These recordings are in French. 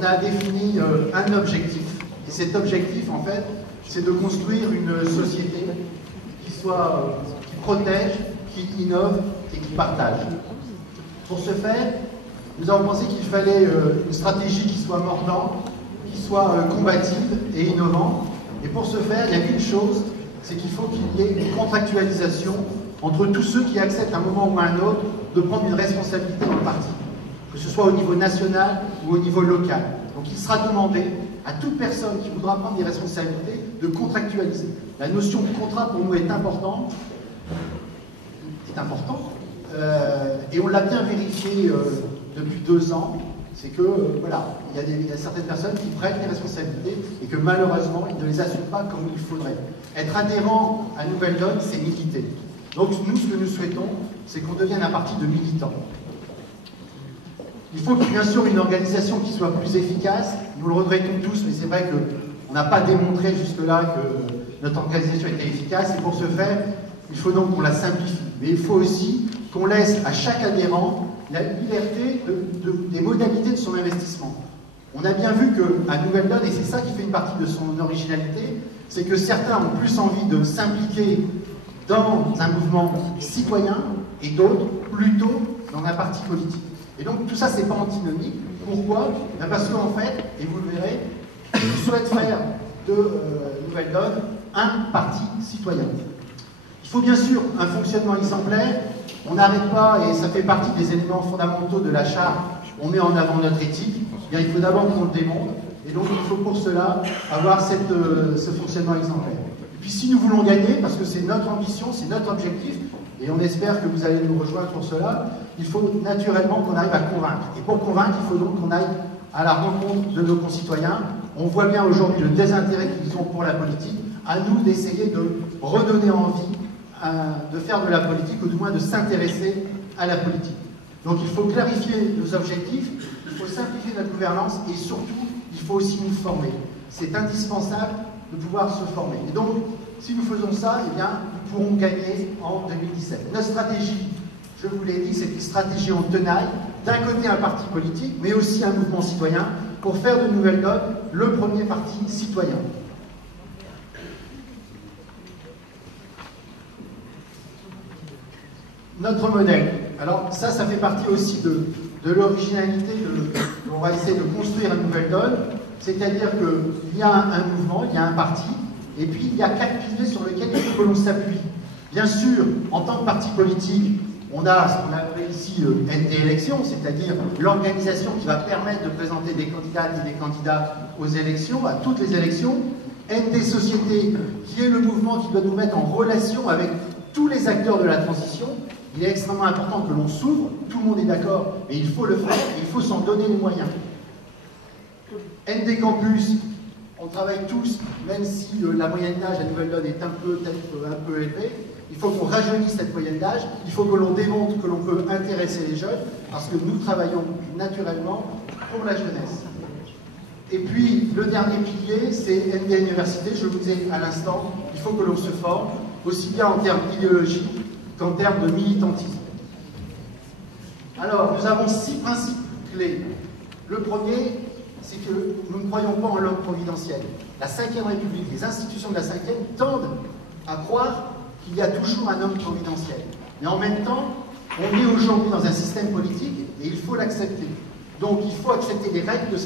on a défini un objectif. Et cet objectif, en fait, c'est de construire une société qui protège, qui innove et qui partage. Pour ce faire, nous avons pensé qu'il fallait une stratégie qui soit mordante, qui soit combative et innovante. Et pour ce faire, il n'y a qu'une chose, c'est qu'il faut qu'il y ait une contractualisation entre tous ceux qui acceptent à un moment ou à un autre de prendre une responsabilité dans le parti, que ce soit au niveau national ou au niveau local. Donc il sera demandé à toute personne qui voudra prendre des responsabilités de contractualiser. La notion de contrat pour nous est importante, et on l'a bien vérifié depuis 2 ans, c'est que voilà, il y a certaines personnes qui prennent des responsabilités et que malheureusement ils ne les assument pas comme il faudrait. Être adhérent à Nouvelle Donne, c'est militer. Donc nous, ce que nous souhaitons, c'est qu'on devienne un parti de militants. Il faut bien sûr une organisation qui soit plus efficace. Nous le regrettons tous, mais c'est vrai qu'on n'a pas démontré jusque-là que notre organisation était efficace. Et pour ce faire, il faut donc qu'on la simplifie. Mais il faut aussi qu'on laisse à chaque adhérent la liberté des modalités de son investissement. On a bien vu qu'à Nouvelle Donne, et c'est ça qui fait une partie de son originalité, c'est que certains ont plus envie de s'impliquer dans un mouvement citoyen et d'autres plutôt dans un parti politique. Et donc tout ça, c'est pas antinomique. Pourquoi? Parce qu'en fait, et vous le verrez, je souhaite faire de Nouvelle Donne un parti citoyen. Il faut bien sûr un fonctionnement exemplaire. On n'arrête pas, et ça fait partie des éléments fondamentaux de la charte, on met en avant notre éthique. Bien, il faut d'abord qu'on le démontre, et donc il faut pour cela avoir ce fonctionnement exemplaire. Et puis si nous voulons gagner, parce que c'est notre ambition, c'est notre objectif, et on espère que vous allez nous rejoindre pour cela, il faut naturellement qu'on arrive à convaincre. Et pour convaincre, il faut donc qu'on aille à la rencontre de nos concitoyens. On voit bien aujourd'hui le désintérêt qu'ils ont pour la politique. À nous d'essayer de redonner envie de faire de la politique, ou du moins de s'intéresser à la politique. Donc il faut clarifier nos objectifs, il faut simplifier notre gouvernance, et surtout, il faut aussi nous former. C'est indispensable de pouvoir se former. Et donc, si nous faisons ça, eh bien, nous pourrons gagner en 2017. Notre stratégie, je vous l'ai dit, c'est une stratégie en tenaille. D'un côté, un parti politique, mais aussi un mouvement citoyen, pour faire de Nouvelle Donne le premier parti citoyen. Notre modèle. Alors ça fait partie aussi de l'originalité. On va essayer de construire une Nouvelle Donne. C'est-à-dire qu'il y a un mouvement, il y a un parti, et puis il y a 4 piliers sur lesquels il faut que l'on s'appuie. Bien sûr, en tant que parti politique, on a ce qu'on appelle ici ND élections, c'est-à-dire l'organisation qui va permettre de présenter des candidates et des candidats aux élections, à toutes les élections. ND Société, qui est le mouvement qui doit nous mettre en relation avec tous les acteurs de la transition. Il est extrêmement important que l'on s'ouvre, tout le monde est d'accord, et il faut le faire, et il faut s'en donner les moyens. ND Campus, on travaille tous, même si la moyenne d'âge à Nouvelle Donne est peut-être un peu élevée, il faut qu'on rajeunisse cette moyenne d'âge, il faut que l'on démontre que l'on peut intéresser les jeunes, parce que nous travaillons naturellement pour la jeunesse. Et puis, le dernier pilier, c'est ND Université, je vous disais à l'instant, il faut que l'on se forme, aussi bien en termes idéologiques qu'en termes de militantisme. Alors, nous avons 6 principes clés. Le premier, c'est que nous ne croyons pas en l'homme providentiel. La Ve République, les institutions de la Ve tendent à croire qu'il y a toujours un homme providentiel. Mais en même temps, on est aujourd'hui dans un système politique et il faut l'accepter. Donc il faut accepter les règles de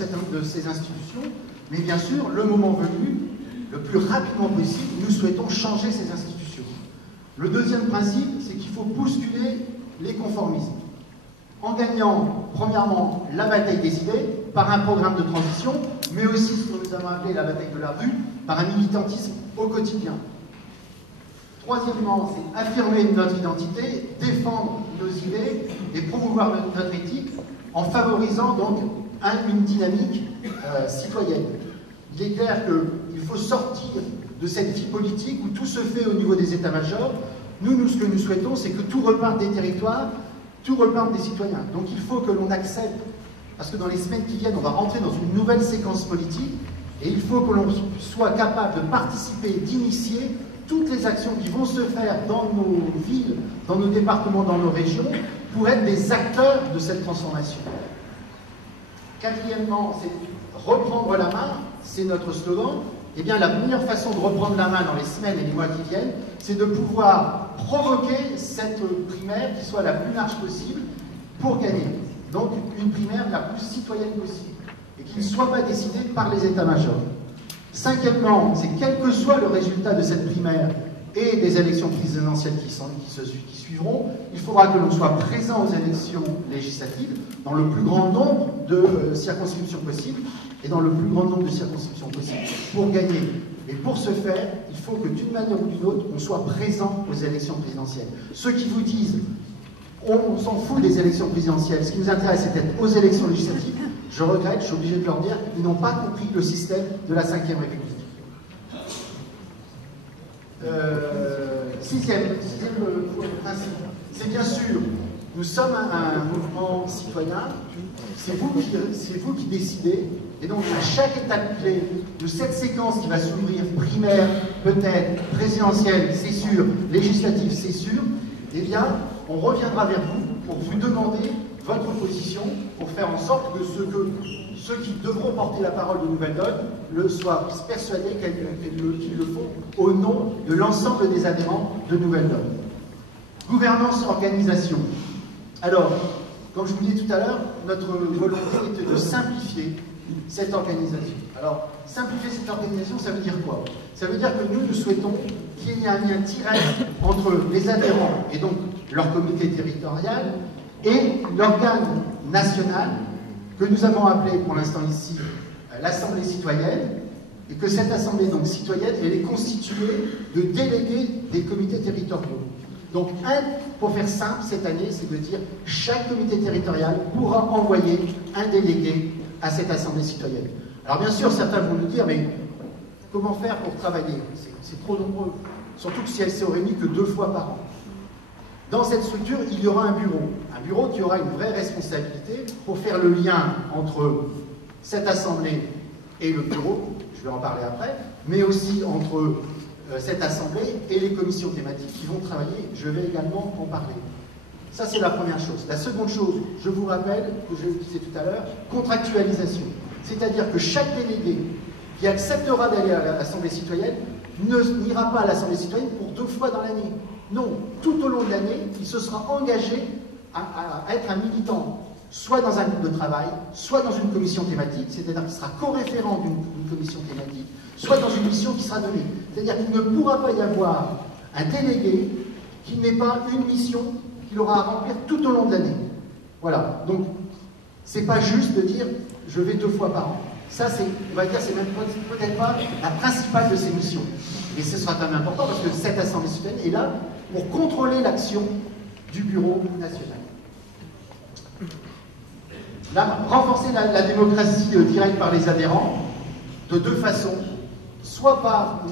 ces institutions, mais bien sûr, le moment venu, le plus rapidement possible, nous souhaitons changer ces institutions. Le deuxième principe, c'est qu'il faut bousculer les conformismes. En gagnant, premièrement, la bataille des idées, par un programme de transition, mais aussi ce que nous avons appelé la bataille de la rue, par un militantisme au quotidien. Troisièmement, c'est affirmer notre identité, défendre nos idées et promouvoir notre éthique en favorisant donc une dynamique citoyenne. Il est clair qu'il faut sortir de cette vie politique où tout se fait au niveau des états-majors. Nous, ce que nous souhaitons, c'est que tout reparte des territoires, tout reparte des citoyens. Donc il faut que l'on accepte, parce que dans les semaines qui viennent, on va rentrer dans une nouvelle séquence politique, et il faut que l'on soit capable de participer, d'initier toutes les actions qui vont se faire dans nos villes, dans nos départements, dans nos régions, pour être des acteurs de cette transformation. Quatrièmement, c'est reprendre la main, c'est notre slogan. Eh bien, la meilleure façon de reprendre la main dans les semaines et les mois qui viennent, c'est de pouvoir provoquer cette primaire qui soit la plus large possible pour gagner. Donc, une primaire la plus citoyenne possible et qui ne soit pas décidée par les états-majors. Cinquièmement, c'est quel que soit le résultat de cette primaire et des élections présidentielles qui suivront, il faudra que l'on soit présent aux élections législatives dans le plus grand nombre de circonscriptions possibles et dans le plus grand nombre de circonscriptions possibles pour gagner. Et pour ce faire, il faut que d'une manière ou d'une autre, on soit présent aux élections présidentielles. Ceux qui vous disent on s'en fout des élections présidentielles, ce qui nous intéresse c'est d'être aux élections législatives, je regrette, je suis obligé de leur dire, ils n'ont pas compris le système de la Ve République. Sixième principe, c'est bien sûr, nous sommes un mouvement citoyen, c'est vous qui décidez, et donc à chaque étape clé de cette séquence qui va s'ouvrir, primaire, peut-être, présidentielle, c'est sûr, législative, c'est sûr, eh bien, on reviendra vers vous pour vous demander votre position, pour faire en sorte que ceux qui devront porter la parole de Nouvelle Donne soient persuadés qu'ils le font au nom de l'ensemble des adhérents de Nouvelle Donne. Gouvernance, organisation. Alors, comme je vous disais tout à l'heure, notre volonté était de simplifier cette organisation. Alors, simplifier cette organisation, ça veut dire quoi? Ça veut dire que nous souhaitons qu'il y ait un lien direct entre les adhérents et donc leur comité territorial et l'organe national que nous avons appelé pour l'instant ici l'Assemblée citoyenne, et que cette Assemblée donc citoyenne, elle est constituée de délégués des comités territoriaux. Donc, pour faire simple, cette année, c'est de dire chaque comité territorial pourra envoyer un délégué à cette Assemblée citoyenne. Alors bien sûr, certains vont nous dire, mais comment faire pour travailler? C'est trop nombreux, surtout que si elle se réunit que 2 fois par an. Dans cette structure, il y aura un bureau qui aura une vraie responsabilité pour faire le lien entre cette Assemblée et le bureau, je vais en parler après, mais aussi entre cette Assemblée et les commissions thématiques qui vont travailler, je vais également en parler. Ça, c'est la première chose. La seconde chose, je vous rappelle, que je disais tout à l'heure, contractualisation. C'est-à-dire que chaque délégué qui acceptera d'aller à l'Assemblée citoyenne n'ira pas à l'Assemblée citoyenne pour 2 fois dans l'année. Non, tout au long de l'année, il se sera engagé à être un militant, soit dans un groupe de travail, soit dans une commission thématique, c'est-à-dire qu'il sera co-référent d'une commission thématique, soit dans une mission qui sera donnée. C'est-à-dire qu'il ne pourra pas y avoir un délégué qui n'ait pas une mission qu'il aura à remplir tout au long de l'année. Voilà, donc c'est pas juste de dire je vais 2 fois par an. Ça, on va dire, c'est même peut-être pas la principale de ses missions. Et ce sera quand même important parce que cette Assemblée citoyenne est là pour contrôler l'action du Bureau national. Là, renforcer la démocratie directe par les adhérents de 2 façons. Soit par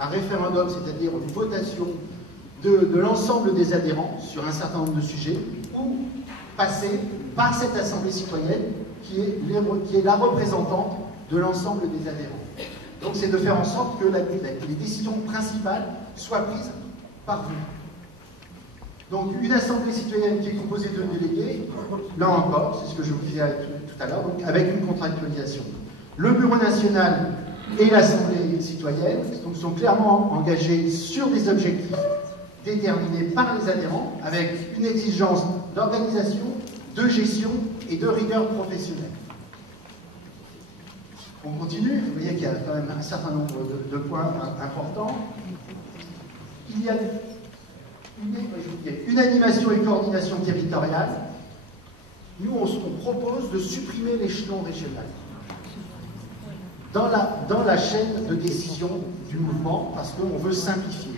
un référendum, c'est-à-dire une votation de l'ensemble des adhérents sur un certain nombre de sujets, ou passer par cette Assemblée citoyenne qui est la représentante de l'ensemble des adhérents. Donc c'est de faire en sorte que les décisions principales soient prises par vous. Donc une Assemblée citoyenne qui est composée de délégués, là encore, c'est ce que je vous disais tout à l'heure, donc avec une contractualisation. Le Bureau national et l'Assemblée citoyenne donc, sont clairement engagés sur des objectifs déterminés par les adhérents, avec une exigence d'organisation, de gestion et de rigueur professionnelle. On continue, vous voyez qu'il y a quand même un certain nombre de points importants. Il y a une animation et coordination territoriale. Nous, on propose de supprimer l'échelon régional dans la chaîne de décision du mouvement, parce qu'on veut simplifier.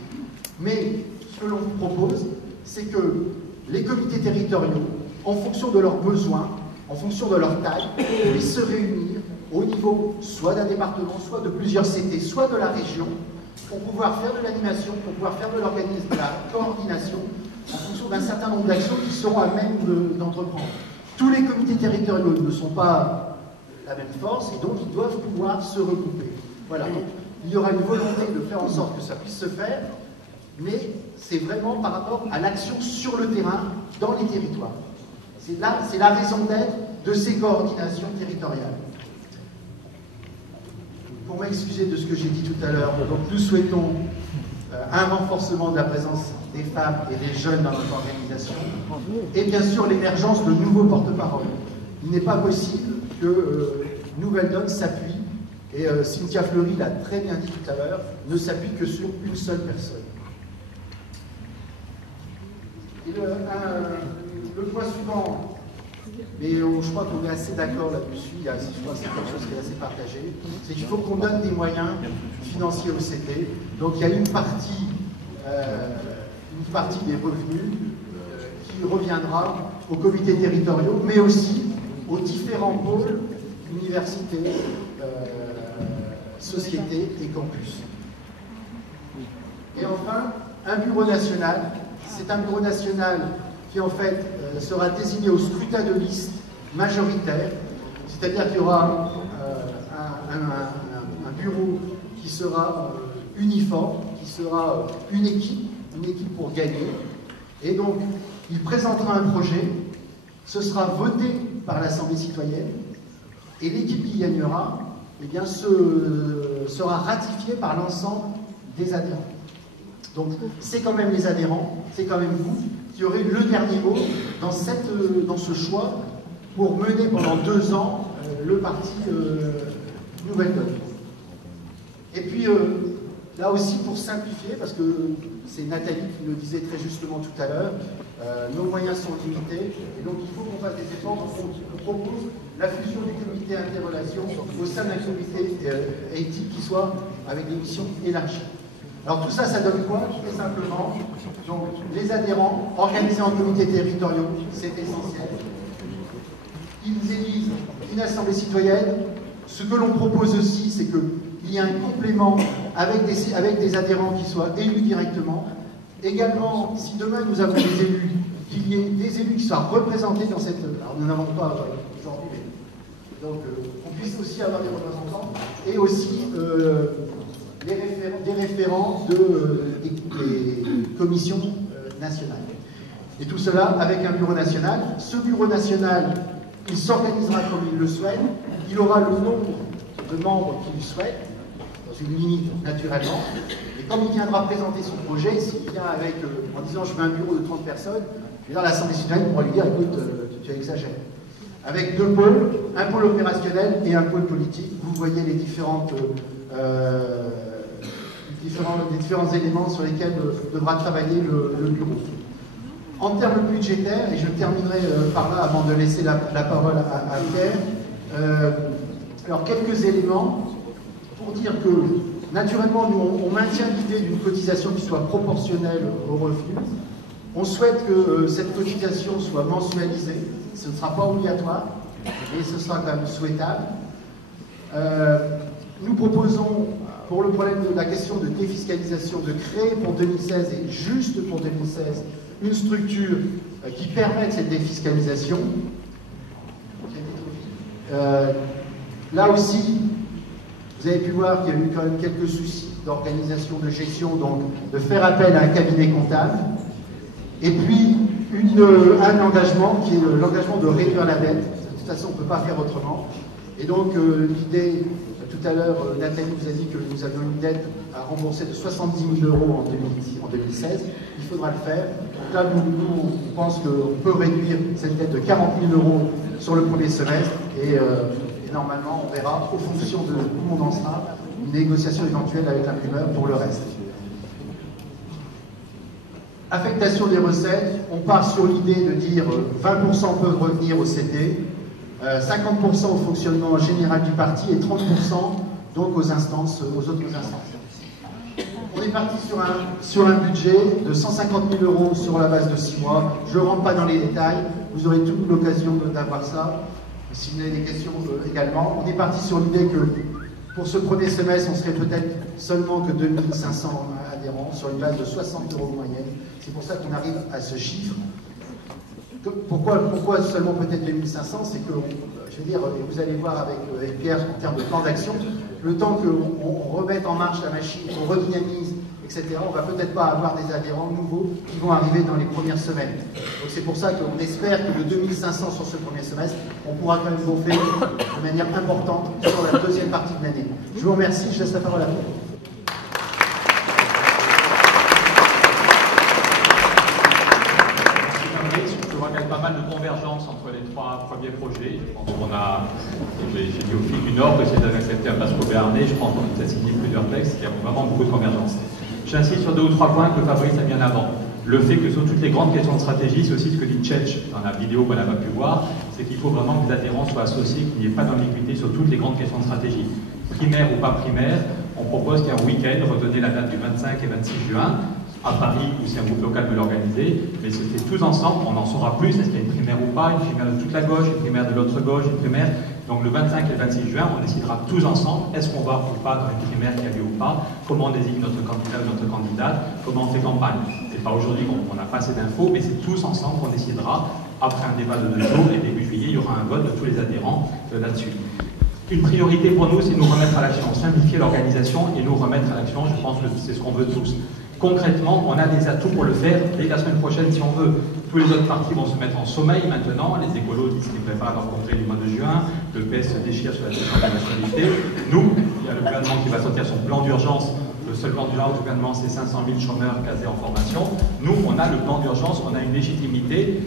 Mais ce que l'on vous propose, c'est que les comités territoriaux, en fonction de leurs besoins, en fonction de leur taille, puissent se réunir au niveau soit d'un département, soit de plusieurs CT, soit de la région, pour pouvoir faire de l'animation, pour pouvoir faire de l'organisme, de la coordination, en fonction d'un certain nombre d'actions qui seront à même d'entreprendre. Tous les comités territoriaux ne sont pas la même force, et donc ils doivent pouvoir se regrouper. Voilà, donc il y aura une volonté de faire en sorte que ça puisse se faire, mais c'est vraiment par rapport à l'action sur le terrain, dans les territoires. C'est la raison d'être de ces coordinations territoriales. Pour m'excuser de ce que j'ai dit tout à l'heure, donc nous souhaitons un renforcement de la présence des femmes et des jeunes dans notre organisation, et bien sûr l'émergence de nouveaux porte-paroles. Il n'est pas possible que Nouvelle Donne s'appuie, et Cynthia Fleury l'a très bien dit tout à l'heure, ne s'appuie que sur une seule personne. Et le point suivant, mais je crois qu'on est assez d'accord là-dessus, je crois que c'est quelque chose qui est assez partagé, c'est qu'il faut qu'on donne des moyens financiers au CT. Donc il y a une partie des revenus qui reviendra aux comités territoriaux, mais aussi aux différents pôles, universités, sociétés et campus. Et enfin, un bureau national. C'est un bureau national qui en fait sera désigné au scrutin de liste majoritaire, c'est-à-dire qu'il y aura un bureau qui sera uniforme, qui sera une équipe pour gagner, et donc il présentera un projet, ce sera voté par l'Assemblée citoyenne, et l'équipe qui gagnera, eh bien, sera ratifiée par l'ensemble des adhérents. Donc c'est quand même les adhérents, c'est quand même vous qui aurez le dernier mot dans ce choix pour mener pendant 2 ans le parti Nouvelle Donne. Et puis là aussi pour simplifier, parce que c'est Nathalie qui le disait très justement tout à l'heure, nos moyens sont limités et donc il faut qu'on fasse des efforts. On propose la fusion du comité interrelations au sein d'un comité éthique qui soit avec des missions élargies. Alors tout ça, ça donne quoi? Très simplement, donc les adhérents organisés en comités territoriaux, c'est essentiel. Ils élisent une assemblée citoyenne. Ce que l'on propose aussi, c'est qu'il y ait un complément avec des adhérents qui soient élus directement. Également, si demain nous avons des élus, qu'il y ait des élus qui soient représentés dans cette... Alors nous n'avons pas aujourd'hui, mais donc qu'on puisse aussi avoir des représentants, et aussi des référents des commissions nationales. Et tout cela avec un bureau national. Ce bureau national, il s'organisera comme il le souhaite, il aura le nombre de membres qu'il souhaite, dans une limite naturellement, et comme il viendra présenter son projet, s'il vient avec, en disant je veux un bureau de 30 personnes, l'Assemblée citoyenne pourra lui dire écoute, tu exagères. Avec 2 pôles, un pôle opérationnel et un pôle politique. Vous voyez les différents éléments sur lesquels devra travailler le bureau. En termes budgétaires, et je terminerai par là avant de laisser la parole à Pierre, alors quelques éléments pour dire que naturellement nous on maintient l'idée d'une cotisation qui soit proportionnelle aux revenus. On souhaite que cette cotisation soit mensualisée, ce ne sera pas obligatoire, mais ce sera quand même souhaitable. Nous proposons, pour le problème de la question de défiscalisation, de créer pour 2016, et juste pour 2016, une structure qui permette cette défiscalisation. Là aussi, vous avez pu voir qu'il y a eu quand même quelques soucis d'organisation, de gestion, donc de faire appel à un cabinet comptable. Et puis, un engagement qui est l'engagement de réduire la dette. De toute façon, on ne peut pas faire autrement. Et donc, l'idée, tout à l'heure, Nathalie vous a dit que nous avions une dette à rembourser de 70 000 € en 2016. Il faudra le faire. Donc là, nous, on pense qu'on peut réduire cette dette de 40 000 € sur le premier semestre. Et normalement, on verra, en fonction de où on en sera, une négociation éventuelle avec l'imprimeur pour le reste. Affectation des recettes, on part sur l'idée de dire 20% peuvent revenir au CT, 50% au fonctionnement général du parti et 30% donc aux instances, aux autres instances. On est parti sur un budget de 150 000 € sur la base de 6 mois. Je ne rentre pas dans les détails, vous aurez toute l'occasion d'avoir ça, si vous avez des questions également. On est parti sur l'idée que pour ce premier semestre, on serait peut-être seulement que 2500 adhérents sur une base de 60 € moyenne. C'est pour ça qu'on arrive à ce chiffre. Pourquoi seulement peut-être 2500? C'est que, je veux dire, vous allez voir avec Pierre en termes de plan d'action, le temps qu'on remette en marche la machine, qu'on redynamise etc. On va peut-être pas avoir des adhérents nouveaux qui vont arriver dans les premières semaines. Donc c'est pour ça qu'on espère que le 2500 sur ce premier semestre, on pourra quand même gonfler de manière importante sur la deuxième partie de l'année. Je vous remercie, je laisse la parole à vous. Je vois qu'il y a pas mal de convergence entre les trois premiers projets. Je pense qu'on a, j'ai dit au fil du Nord, que c'est d'accepter un Pasco Béarnais. Je pense qu'on a signé plusieurs textes, il y a vraiment beaucoup de convergence. J'insiste sur 2 ou 3 points que Fabrice a mis en avant. Le fait que sur toutes les grandes questions de stratégie, c'est aussi ce que dit Tchetch dans la vidéo qu'on n'a pas pu voir, c'est qu'il faut vraiment que les adhérents soient associés, qu'il n'y ait pas d'ambiguïté sur toutes les grandes questions de stratégie. Primaire ou pas primaire, on propose qu'il y ait un week-end, redonner la date du 25 et 26 juin, à Paris, ou si un groupe local veut l'organiser, mais c'était tous ensemble, on en saura plus, est-ce qu'il y a une primaire ou pas, une primaire de toute la gauche, une primaire de l'autre gauche, une primaire. Donc le 25 et le 26 juin, on décidera tous ensemble, est-ce qu'on va ou pas dans une primaire qui a lieu ou pas, comment on désigne notre candidat ou notre candidate, comment on fait campagne. C'est pas aujourd'hui qu'on n'a pas assez d'infos, mais c'est tous ensemble qu'on décidera, après un débat de 2 jours, et début juillet, il y aura un vote de tous les adhérents là-dessus. Une priorité pour nous, c'est de nous remettre à l'action, simplifier l'organisation et nous remettre à l'action, je pense que c'est ce qu'on veut tous. Concrètement, on a des atouts pour le faire dès la semaine prochaine si on veut. Tous les autres partis vont se mettre en sommeil maintenant. Les écolos disent qu'ils préparent leur congrès du mois de juin. Le PS se déchire sur la question de la nationalité. Nous, il y a le gouvernement qui va sortir son plan d'urgence. Le seul plan d'urgence du gouvernement, c'est 500 000 chômeurs casés en formation. Nous, on a le plan d'urgence, on a une légitimité.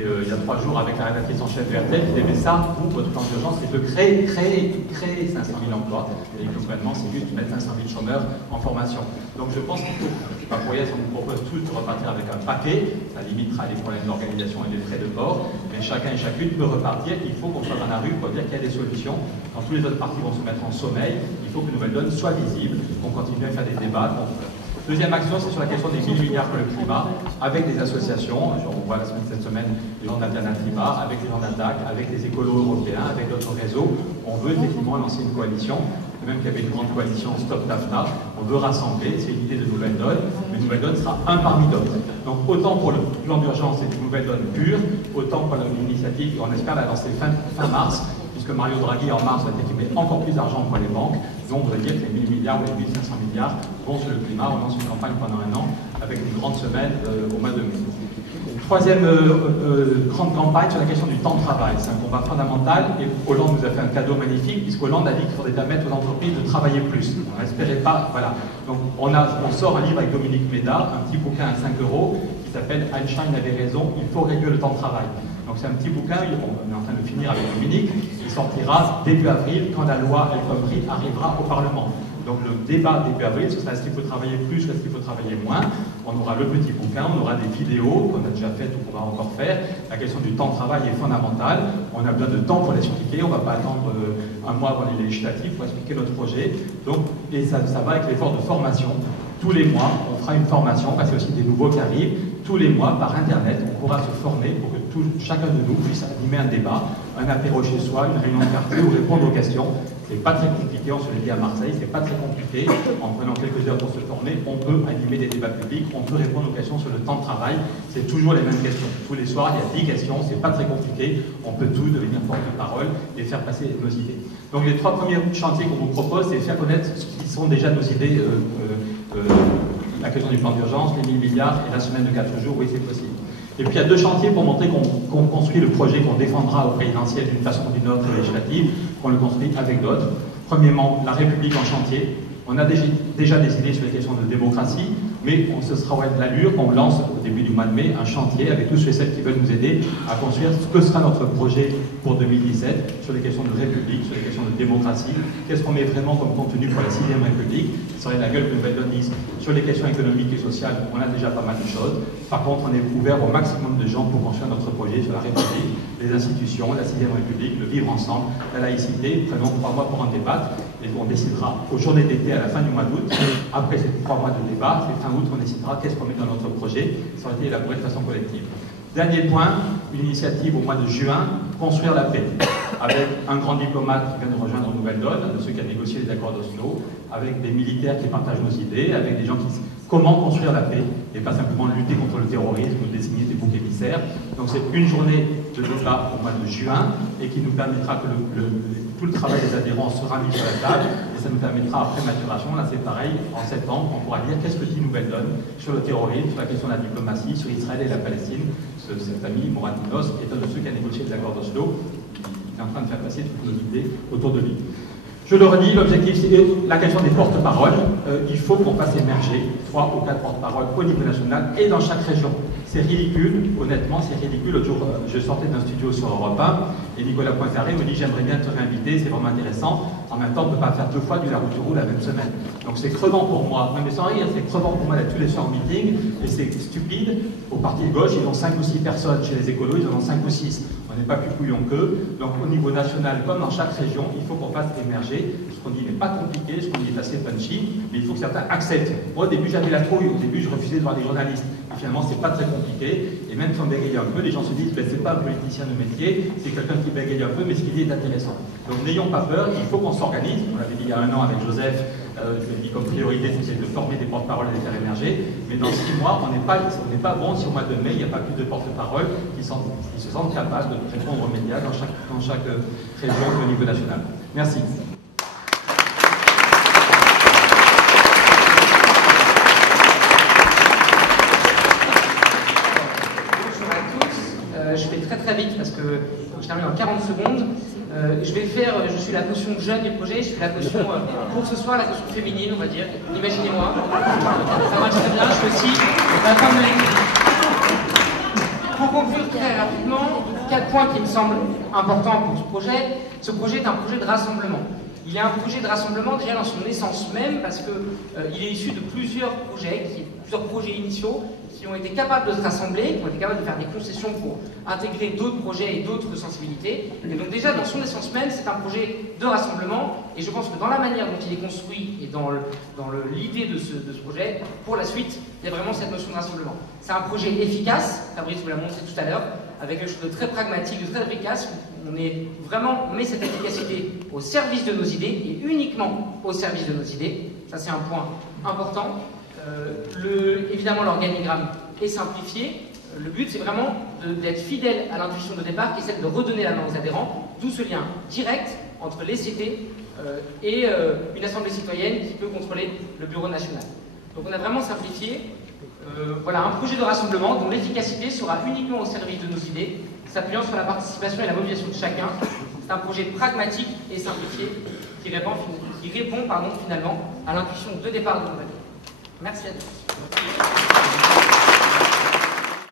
Il y a 3 jours avec la rédactrice en chef de RTL qui disait mais ça, vous, votre plan d'urgence, c'est de créer 500 000 emplois. Et le gouvernement, c'est juste de mettre 500 000 chômeurs en formation. Donc je pense qu'il faut, par voyage, on nous propose tous de repartir avec un paquet, ça limitera les problèmes d'organisation et les frais de bord, mais chacun et chacune peut repartir, il faut qu'on soit dans la rue pour dire qu'il y a des solutions. Quand tous les autres partis vont se mettre en sommeil, il faut que Nouvelle Donne soit visible, qu'on continue à faire des débats. Deuxième action, c'est sur la question des 1 000 milliards pour le climat, avec des associations, on voit cette semaine les gens d'Alternativa, avec les gens d'Attac, avec les écolos européens, avec d'autres réseaux. On veut effectivement lancer une coalition, même qu'il y avait une grande coalition Stop Tafna, on veut rassembler, c'est une idée de Nouvelle Donne, mais Nouvelle Donne sera un parmi d'autres. Donc autant pour le plan d'urgence, c'est une Nouvelle Donne pure, autant pour l'initiative, on espère la lancer fin mars, puisque Mario Draghi en mars va équiper encore plus d'argent pour les banques. Donc on voudrait dire que les 1 000 milliards ou les 1 500 milliards vont sur le climat. On lance une campagne pendant 1 an avec une grande semaine au mois de mai. Troisième grande campagne sur la question du temps de travail. C'est un combat fondamental et Hollande nous a fait un cadeau magnifique puisque Hollande a dit qu'il faudrait permettre aux entreprises de travailler plus. On n'espérait pas, voilà. Donc on sort un livre avec Dominique Méda, un petit bouquin à 5 € qui s'appelle Einstein avait raison, il faut réduire le temps de travail. Donc c'est un petit bouquin, on est en train de finir avec Dominique, il sortira début avril quand la loi El Khomri arrivera au Parlement. Donc le débat début avril, ce sera est-ce qu'il faut travailler plus ou est-ce qu'il faut travailler moins. On aura le petit bouquin, on aura des vidéos qu'on a déjà faites ou qu'on va encore faire. La question du temps de travail est fondamentale. On a besoin de temps pour l'expliquer. On ne va pas attendre 1 mois avant les législatives pour expliquer notre projet. Donc, et ça va avec l'effort de formation. Tous les mois, on fera une formation, parce qu'il y a aussi des nouveaux qui arrivent. Tous les mois, par Internet, on pourra se former pour que chacun de nous puisse animer un débat, un apéro chez soi, une réunion de quartier ou répondre aux questions. C'est pas très compliqué, on se le dit à Marseille, c'est pas très compliqué. En prenant quelques heures pour se former, on peut animer des débats publics, on peut répondre aux questions sur le temps de travail. C'est toujours les mêmes questions. Tous les soirs, il y a 10 questions, c'est pas très compliqué. On peut tous devenir porte-parole et faire passer nos idées. Donc les 3 premiers chantiers qu'on vous propose, c'est faire connaître ce qui sont déjà nos idées. La question du plan d'urgence, les 1 000 milliards et la semaine de 4 jours, oui c'est possible. Et puis il y a 2 chantiers pour montrer qu'on construit le projet qu'on défendra au présidentiel d'une façon ou d'une autre législative, qu'on le construit avec d'autres. Premièrement, la République en chantier. On a déjà des idées sur les questions de démocratie, mais ce sera de l'allure qu'on lance au début du mois de mai un chantier avec tous ceux et celles qui veulent nous aider à construire ce que sera notre projet pour 2017 sur les questions de République, sur les questions de démocratie. Qu'est-ce qu'on met vraiment comme contenu pour la 6e République? Ça aurait la gueule que Nouvelle Donne dise. Sur les questions économiques et sociales, on a déjà pas mal de choses. Par contre, on est ouvert au maximum de gens pour construire notre projet sur la République, les institutions, la 6e République, le vivre ensemble, la laïcité. Prenons 3 mois pour en débattre et on décidera aux journées d'été à la fin du mois d'août. Après ces 3 mois de débat, c'est fin août qu'on décidera qu'est-ce qu'on met dans notre projet. Ça aurait été élaboré de façon collective. Dernier point, une initiative au mois de juin, construire la paix, avec un grand diplomate qui vient de rejoindre Nouvelle-Donne, de ceux qui ont négocié les accords d'Oslo, avec des militaires qui partagent nos idées, avec des gens qui... Comment construire la paix, et pas simplement lutter contre le terrorisme ou désigner des boucs émissaires. Donc c'est une journée de départ au mois de juin et qui nous permettra que tout le travail des adhérents sera mis sur la table et ça nous permettra après maturation, là c'est pareil, en septembre, on pourra dire qu'est-ce que dit Nouvelle Donne sur le terrorisme, sur la question de la diplomatie, sur Israël et la Palestine. Cette famille, Moratinos, est un de ceux qui a négocié les accords d'Oslo, qui est en train de faire passer toutes nos idées autour de lui. Je le redis, l'objectif c'est la question des porte-paroles. Il faut qu'on fasse émerger 3 ou 4 porte-paroles au niveau national et dans chaque région. C'est ridicule, honnêtement, c'est ridicule. L'autre jour, je sortais d'un studio sur Europe 1 et Nicolas Poincaré me dit j'aimerais bien te réinviter, c'est vraiment intéressant. En même temps, on ne peut pas faire 2 fois du La Route du Roux la même semaine. Donc c'est crevant pour moi, même sans rire, c'est crevant pour moi d'être tous les soirs en meeting et c'est stupide. Au parti de gauche, ils ont 5 ou 6 personnes. Chez les écolos, ils en ont 5 ou 6. On n'est pas plus couillons qu'eux. Donc au niveau national, comme dans chaque région, il faut qu'on fasse émerger. Ce qu'on dit n'est pas compliqué, ce qu'on dit est assez punchy, mais il faut que certains acceptent. Moi, au début, j'avais la trouille. Au début, je refusais de voir des journalistes. Et finalement, c'est pas très compliqué. Et même si on bégaye un peu, les gens se disent ben, c'est pas un politicien de métier, c'est quelqu'un qui bégaye un peu, mais ce qu'il dit est intéressant. Donc n'ayons pas peur, il faut qu'on s'organise. On l'avait dit il y a 1 an avec Joseph. Je lui ai dit comme priorité, c'est de former des porte-paroles et de les faire émerger. Mais dans 6 mois, on n'est pas bon si au mois de mai, il n'y a pas plus de porte-paroles qui se sentent capables de répondre aux médias dans chaque région au niveau national. Merci. Je fais très vite parce que je termine en 40 secondes. Je suis la caution jeune du projet, je suis la caution, pour ce soir, la caution féminine, on va dire. Imaginez-moi. Ça marche très bien, je suis aussi la femme de l'équipe. Pour conclure très rapidement, 4 points qui me semblent importants pour ce projet. Ce projet est un projet de rassemblement. Il est un projet de rassemblement déjà dans son essence même parce qu'il est issu de plusieurs projets initiaux qui ont été capables de se rassembler, qui ont été capables de faire des concessions pour intégrer d'autres projets et d'autres sensibilités. Et donc déjà, dans son essence même, c'est un projet de rassemblement. Et je pense que dans la manière dont il est construit et dans l'idée de ce projet, pour la suite, il y a vraiment cette notion de rassemblement. C'est un projet efficace, Fabrice vous l'a montré tout à l'heure, avec quelque chose de très pragmatique, de très efficace. On met cette efficacité au service de nos idées et uniquement au service de nos idées. Ça, c'est un point important. Évidemment, l'organigramme est simplifié. Le but, c'est vraiment d'être fidèle à l'intuition de départ, qui est celle de redonner la main aux adhérents, d'où ce lien direct entre les CT et une assemblée citoyenne qui peut contrôler le bureau national. Donc on a vraiment simplifié. Voilà, un projet de rassemblement dont l'efficacité sera uniquement au service de nos idées, s'appuyant sur la participation et la mobilisation de chacun. C'est un projet pragmatique et simplifié qui répond finalement à l'intuition de départ de nos adhérents. Merci à tous.